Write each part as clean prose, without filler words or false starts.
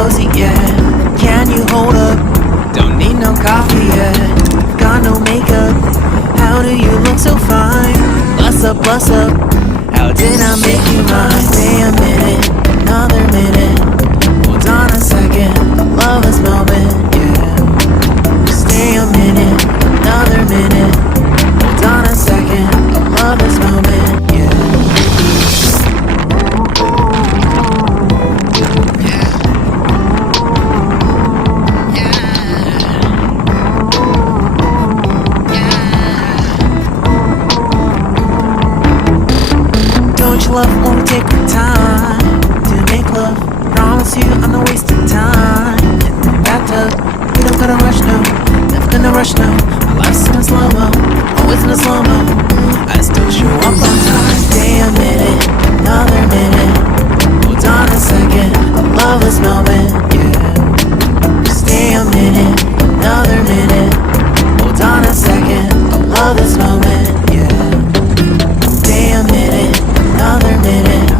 cozy, yeah. Can you hold up? Don't need no coffee yet. Got no makeup. How do you look so fine? Bust up, bust up. How did I make you mine? Stay a minute, another minute. Hold on a second, I love this moment, yeah. Stay a minute, another minute. Hold on a second, I love this moment, yeah. Love when we take our time to make love. Promise you I'm not wasting time in the bathtub. We don't gotta rush now, never gonna rush now. My life's in a slow-mo, always in a slow-mo. I still show up on time. Stay a minute, another minute. Hold on a second, I love this moment, yeah. Stay a minute, another minute. Hold on a second, I love this moment, yeah. Stay a minute, another minute.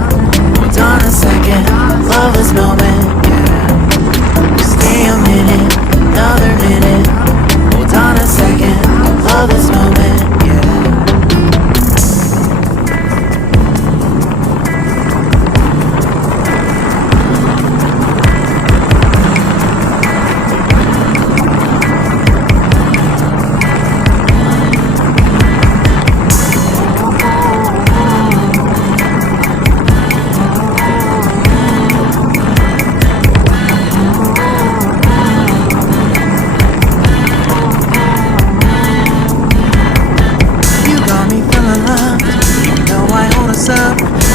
Hold on a second, love this moment, yeah. Stay a minute, another minute. Hold on a second, love this moment, yeah.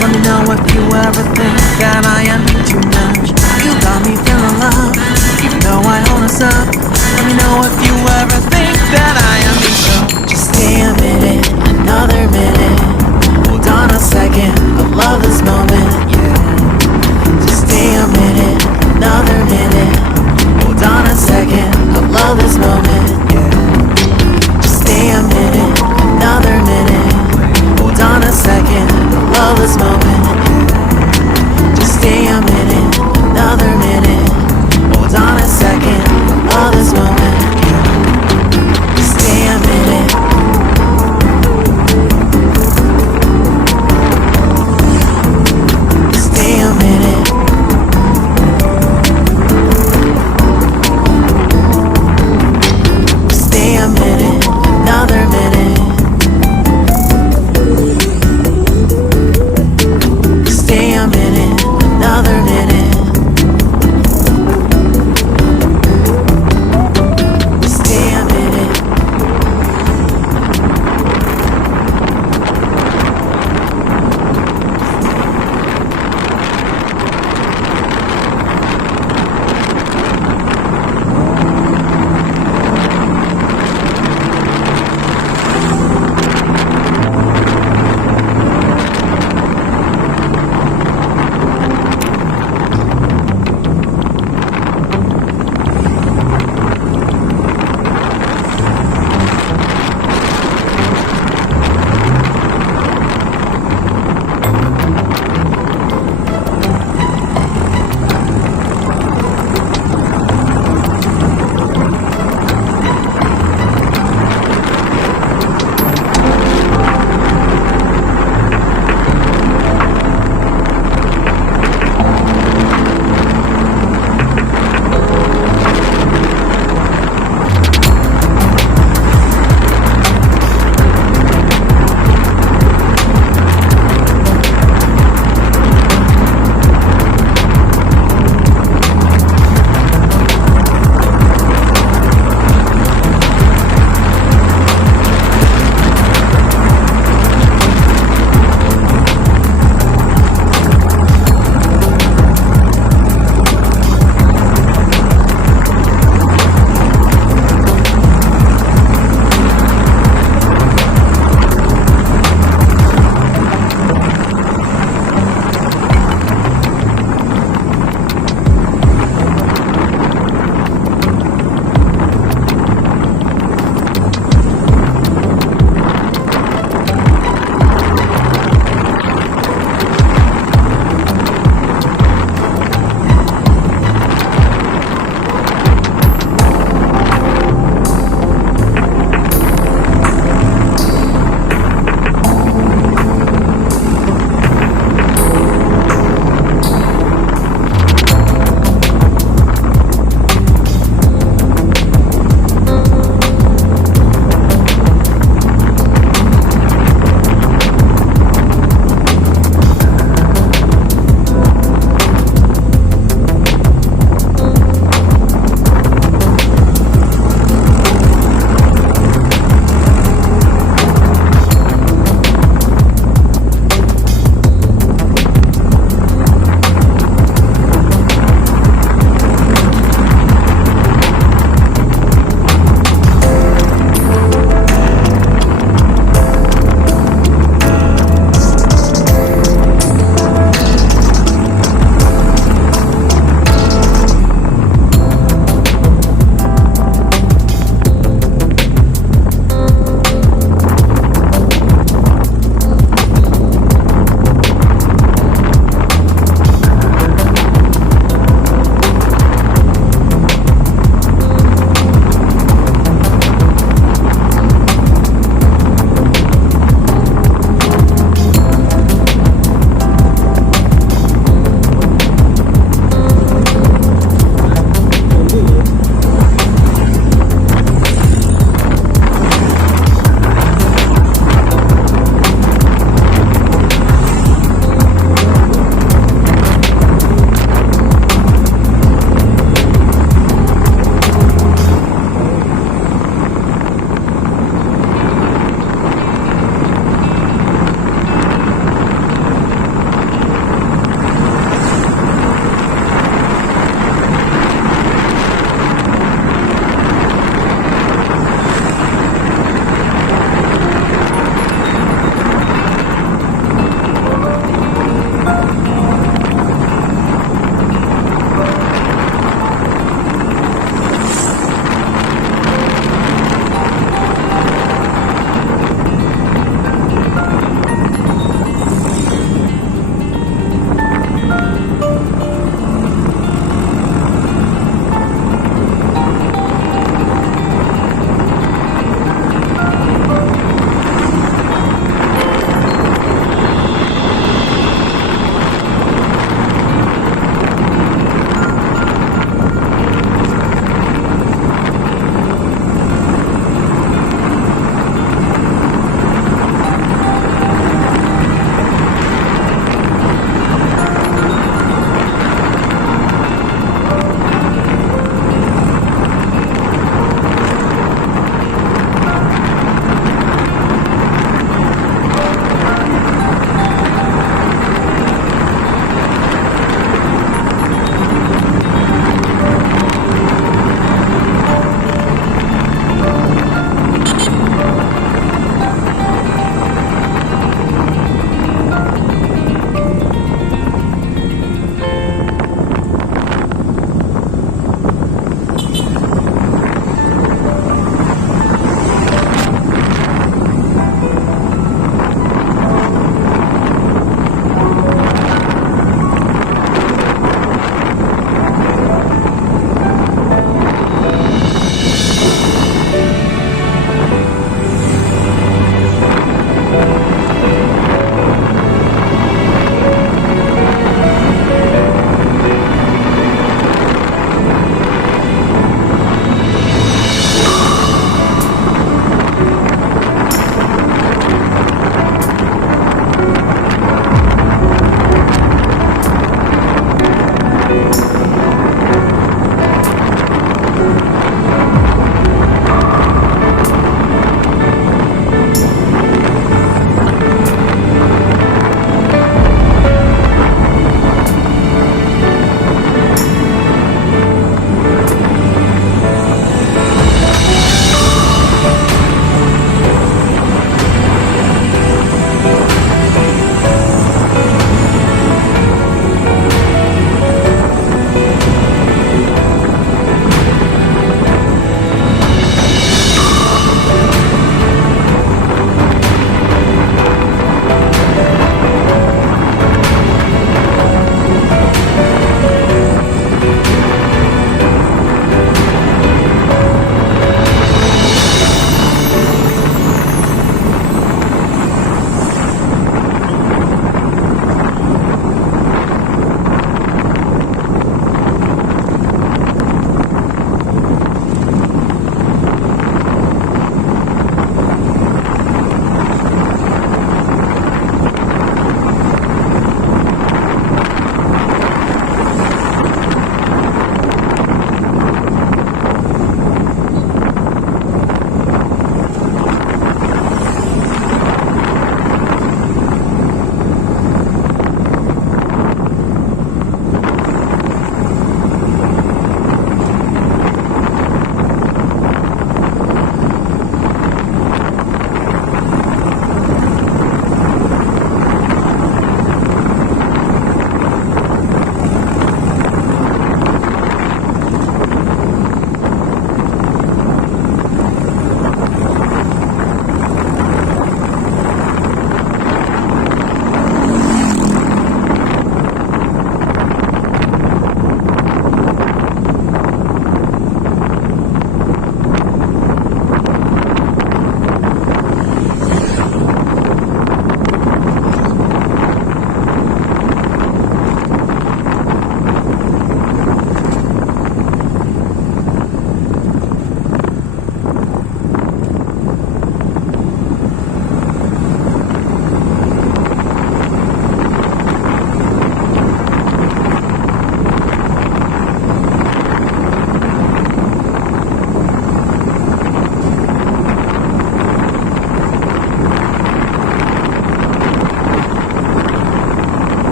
Let me know if you ever think that I am too much. You got me feeling love, even though I own us up. Let me know if you ever think that I am so. Just stay a minute, another minute. Hold on a second, I love this moment, yeah. Just stay a minute, another minute. Hold on a second, I love this moment, yeah. Just stay a minute, another minute. Hold on a second, I love this moment, yeah. Just stay a minute, another minute. Hold on a second, I love this moment, yeah. Just stay a minute. Stay a minute. Stay a minute, another minute. Stay a minute, another minute.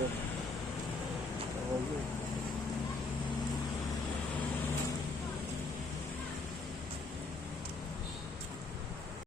Oh, yun.